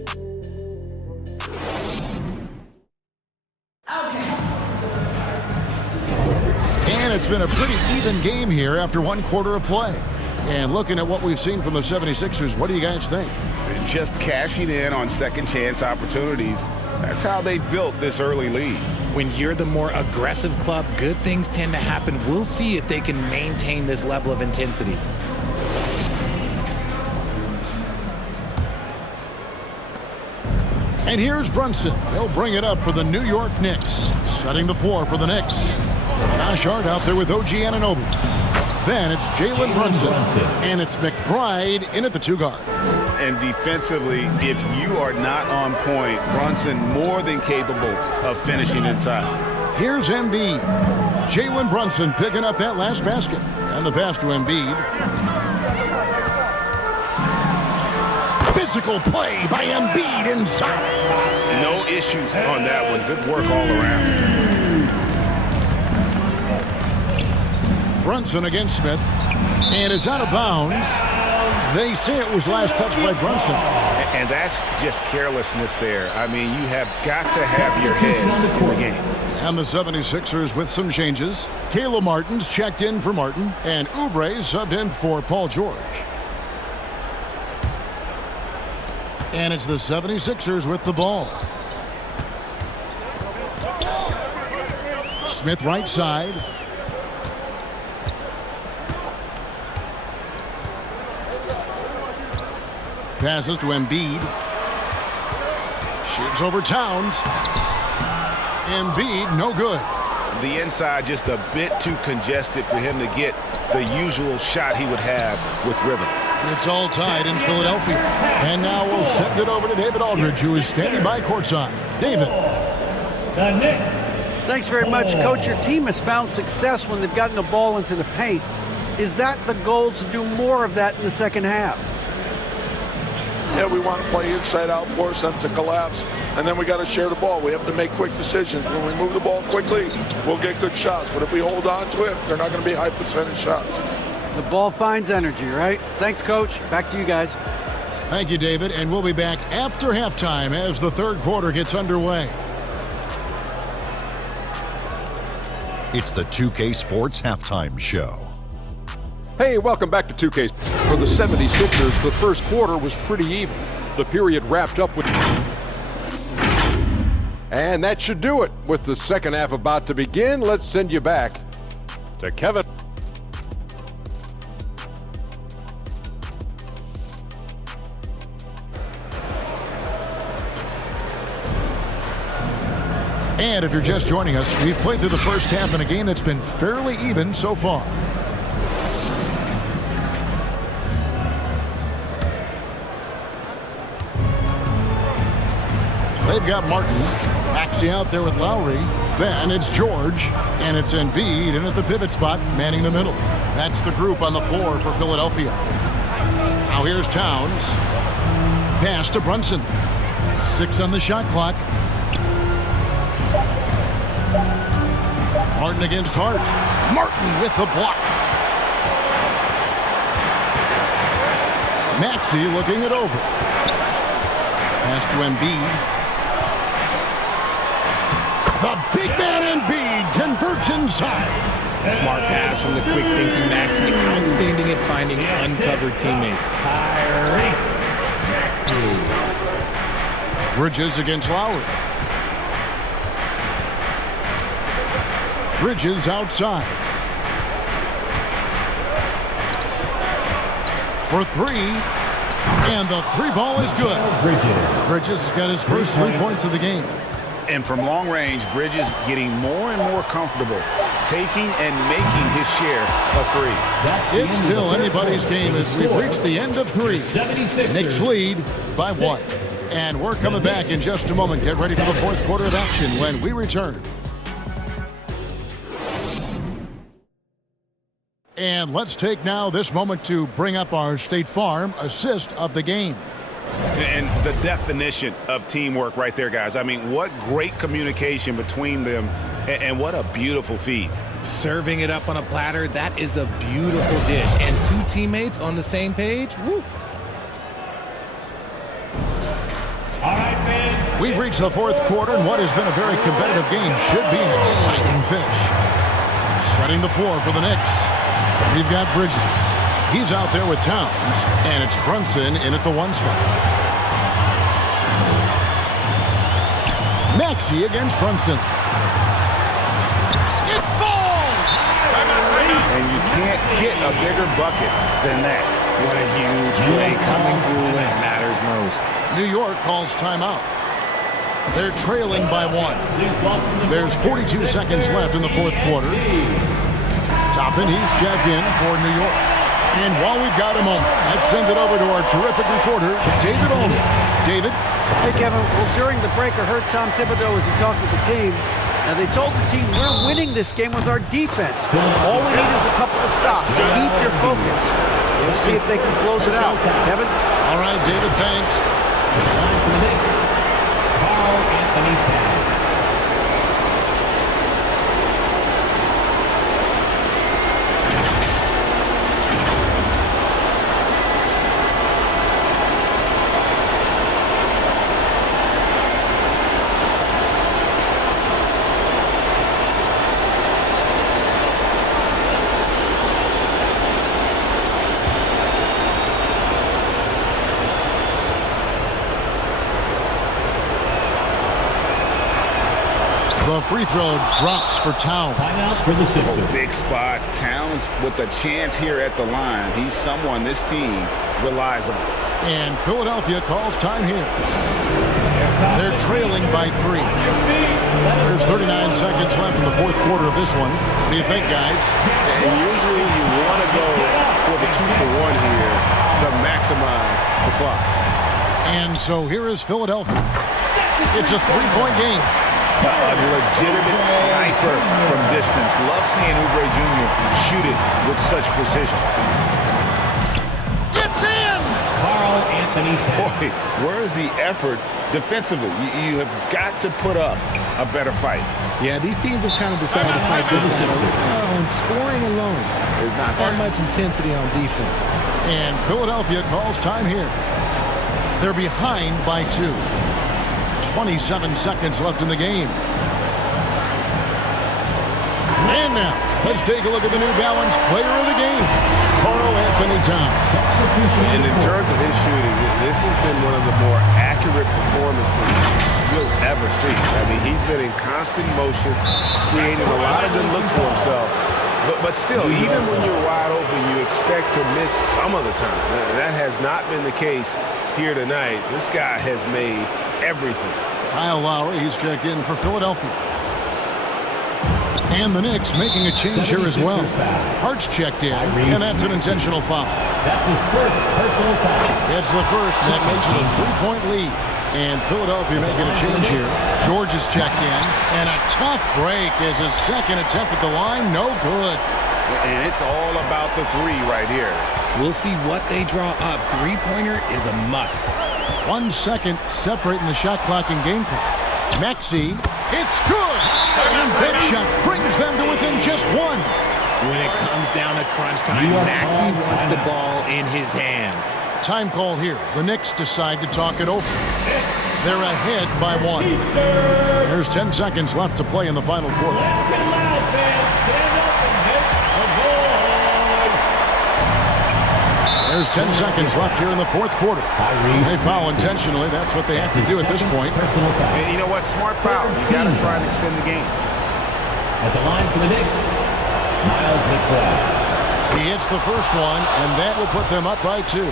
point. And it's been a pretty even game here after one quarter of play. And looking at what we've seen from the 76ers, what do you guys think? Just cashing in on second chance opportunities. That's how they built this early lead. When you're the more aggressive club, good things tend to happen. We'll see if they can maintain this level of intensity. And here's Brunson. He'll bring it up for the New York Knicks. Setting the floor for the Knicks. Josh Hart out there with OG Anunoby. Then it's Jalen Brunson. And it's McBride in at the 2 guard. And defensively, if you are not on point, Brunson more than capable of finishing inside. Here's Embiid. Jalen Brunson picking up that last basket. And the pass to Embiid. Physical play by Embiid inside. No issues on that one. Good work all around. Brunson against Smith. And it's out of bounds. They say it was last touched by Brunson. And that's just carelessness there. I mean, you have got to have your head in the game. And the 76ers with some changes. Caleb Martin's checked in for Martin. And Oubre subbed in for Paul George. And it's the 76ers with the ball. Smith right side. Passes to Embiid. Shoots over Towns. Embiid, no good. The inside just a bit too congested for him to get the usual shot he would have with rhythm. It's all tied in Philadelphia. And now we'll send it over to David Aldridge, who is standing by courtside. David. Thanks very much, Coach. Your team has found success when they've gotten the ball into the paint. Is that the goal, to do more of that in the second half? Yeah, we want to play inside out, force them to collapse, and then we got to share the ball. We have to make quick decisions. When we move the ball quickly, we'll get good shots. But if we hold on to it, they're not going to be high percentage shots. The ball finds energy, right? Thanks, Coach. Back to you guys. Thank you, David. And we'll be back after halftime as the third quarter gets underway. It's the 2K Sports Halftime Show. Hey, welcome back to 2K. For the 76ers, the first quarter was pretty even. The period wrapped up with... And that should do it. With the second half about to begin, let's send you back to Kevin. And if you're just joining us, we've played through the first half in a game that's been fairly even so far. They've got Martin. Maxey out there with Lowry. Then it's George. And it's Embiid in at the pivot spot, manning the middle. That's the group on the floor for Philadelphia. Now here's Towns. Pass to Brunson. 6 on the shot clock. Martin against Hart. Martin with the block. Maxey looking it over. Pass to Embiid. The big man Embiid converts inside. Smart pass from the quick thinking Maxey. Outstanding at finding uncovered teammates. Bridges against Lowry. Bridges outside. For 3. And the 3 ball is good. Bridges has got his first 3 points of the game. And from long range, Bridges getting more and more comfortable taking and making his share of threes. It's still anybody's game as we've reached the end of 3. Knicks lead by 1. And we're coming back in just a moment. Get ready for the fourth quarter of action when we return. And let's take now this moment to bring up our State Farm assist of the game. And the definition of teamwork right there, guys. I mean, what great communication between them, and what a beautiful feed. Serving it up on a platter, that is a beautiful dish. And 2 teammates on the same page, woo. We've reached the fourth quarter, and what has been a very competitive game should be an exciting finish. Setting the floor for the Knicks. We've got Bridges. He's out there with Towns, and it's Brunson in at the 1 spot. Maxey against Brunson. It falls! And you can't get a bigger bucket than that. What a huge play coming through when it matters most. New York calls timeout. They're trailing by 1. There's 42 seconds left in the fourth quarter. Toppin, he's checked in for New York. And while we've got a moment, let's send it over to our terrific reporter, David Olney. David? Hey, Kevin. Well, during the break, I heard Tom Thibodeau as he talked with the team. Now, they told the team, we're winning this game with our defense. All we need is a couple of stops. Keep your focus. We'll see if they can close it out. Kevin? All right, David, thanks. Time for the Knicks. Carl Anthony Towns. The free throw drops for Towns. Timeout for the Sixers. Big spot. Towns with a chance here at the line. He's someone this team relies on. And Philadelphia calls time here. They're trailing by 3. There's 39 seconds left in the fourth quarter of this one. What do you think, guys? And usually you want to go for the 2-for-1 here to maximize the clock. And so here is Philadelphia. It's a 3-point game. A legitimate sniper from distance. Love seeing Oubre Jr. shoot it with such precision. It's in! Carl Anthony Towns. Boy, where's the effort defensively? You have got to put up a better fight. Yeah, these teams have kind of decided to fight this on scoring alone. There's not that much intensity on defense. And Philadelphia calls time here. They're behind by 2. 27 seconds left in the game. And now, let's take a look at the New Balance player of the game, Carl Anthony Towns. And in terms of his shooting, this has been one of the more accurate performances you'll ever see. I mean, he's been in constant motion, creating a lot of good looks for himself. But still, even when you're wide open, you expect to miss some of the time. That has not been the case here tonight. This guy has made everything. Kyle Lowry, he's checked in for Philadelphia. And the Knicks making a change here as well. Hart's checked in, and that's an intentional foul. That's his first personal foul. It's the first, and that makes it a 3-point lead. And Philadelphia making a change here. George is checked in, and a tough break is his second attempt at the line. No good. And it's all about the 3 right here. We'll see what they draw up. Three-pointer is a must. 1 second separating the shot clock and game clock. Maxey, it's good! And that shot brings them to within just 1. When it comes down to crunch time, Maxey wants the ball in his hands. Time call here. The Knicks decide to talk it over. They're ahead by 1. There's 10 seconds left to play in the final quarter. There's 10 seconds left here in the fourth quarter. They foul intentionally. That's what they have to do at this point. And you know what? Smart foul. You got to try to extend the game. At the line for the Knicks, Miles McBride. He hits the first one, and that will put them up by 2.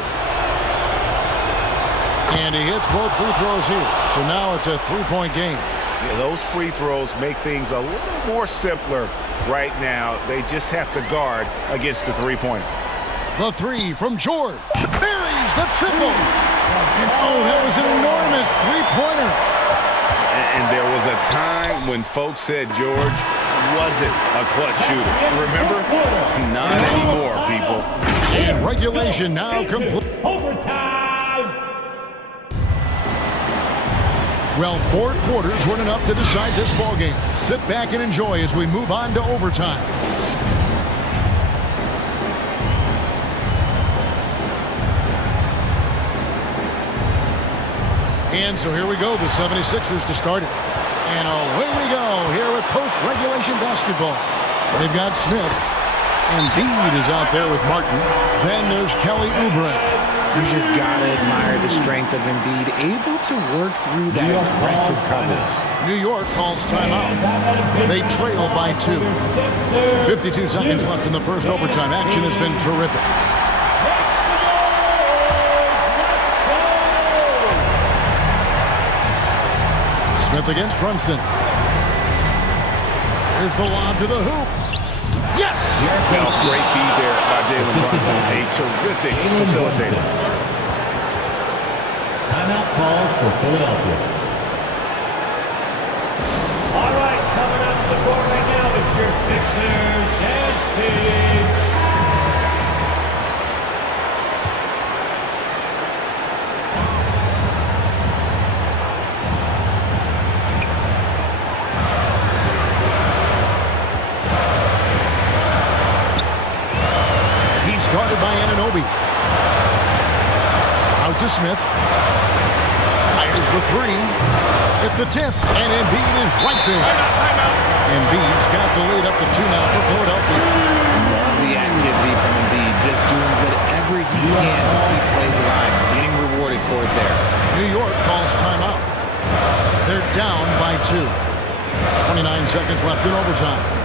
And he hits both free throws here. So now it's a 3-point game. Yeah, those free throws make things a little more simpler right now. They just have to guard against the three-pointer. The 3 from George. Buries the triple. And oh, that was an enormous three-pointer. And there was a time when folks said George wasn't a clutch shooter. Remember? Not anymore, people. And regulation now complete. Overtime. Well, 4 quarters weren't enough to decide this ballgame. Sit back and enjoy as we move on to overtime. And so here we go, the 76ers to start it. And away we go here with post-regulation basketball. They've got Smith. Embiid is out there with Martin. Then there's Kelly Oubre. You just got to admire the strength of Embiid, able to work through that aggressive coverage. New York calls timeout. They trail by 2. 52 seconds left in the first overtime. Action has been terrific. Smith against Brunson. Here's the lob to the hoop. Yes! Well, great feed there by Jalen Brunson. A terrific facilitator. Timeout called for Philadelphia. All right, coming out to the court right now, it's your Sixers and Sede. Guarded by Anunoby. Out to Smith. Fires the 3. At the tip. And Embiid is right there. Embiid's got the lead up to 2 now for Philadelphia. Love the activity from Embiid. Just doing whatever he can to keep plays alive. Getting rewarded for it there. New York calls timeout. They're down by 2. 29 seconds left in overtime.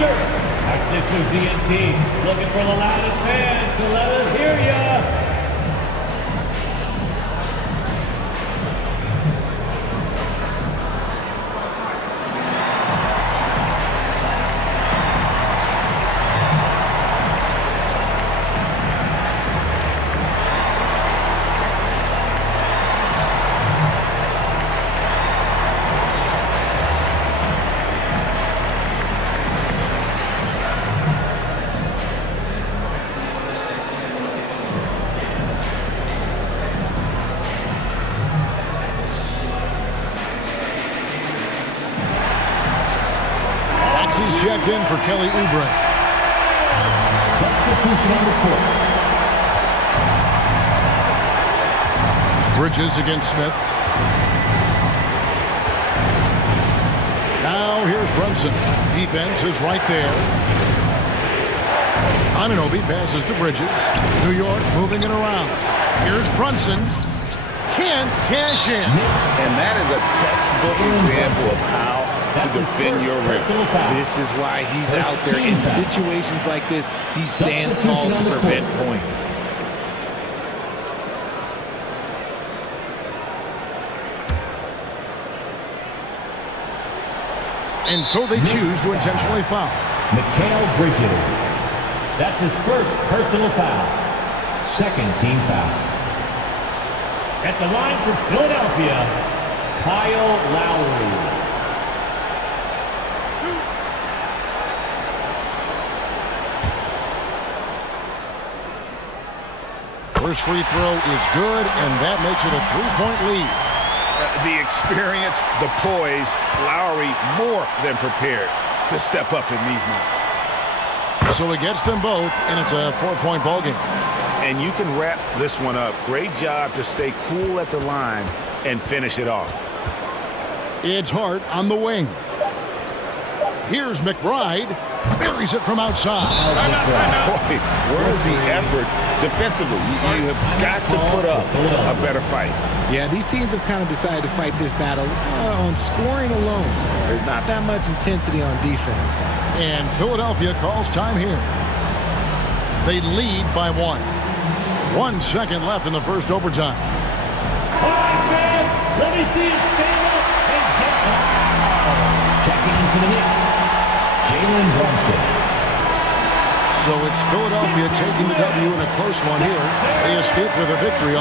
Our Sixers ENT looking for the loudest fans, so let us hear ya. He's checked in for Kelly Oubre. Substitution on the court. Bridges against Smith. Now here's Brunson. Defense is right there. Anunoby passes to Bridges. New York moving it around. Here's Brunson. Can't cash in. And that is a textbook example of how to defend your rim. This is why he's out there in situations like this. He stands tall to prevent points. And so they choose to intentionally foul. Mikal Bridges. That's his first personal foul. Second team foul. At the line for Philadelphia, Kyle Lowry. First free throw is good, and that makes it a 3-point lead. The experience, the poise, Lowry more than prepared to step up in these moments. So it gets them both, and it's a 4-point ballgame. And you can wrap this one up. Great job to stay cool at the line and finish it off. It's Hart on the wing. Here's McBride. Buries it from outside. Boy, where's the effort defensively? You have got to put up a better fight. Yeah, these teams have kind of decided to fight this battle on scoring alone. There's not that much intensity on defense. And Philadelphia calls time here. They lead by 1. 1 second left in the first overtime. All right, fans, let me see you stand up and get down. Checking in for the Knicks, Jalen Brunson. So it's Philadelphia taking the W in a close one here. They escape with a victory.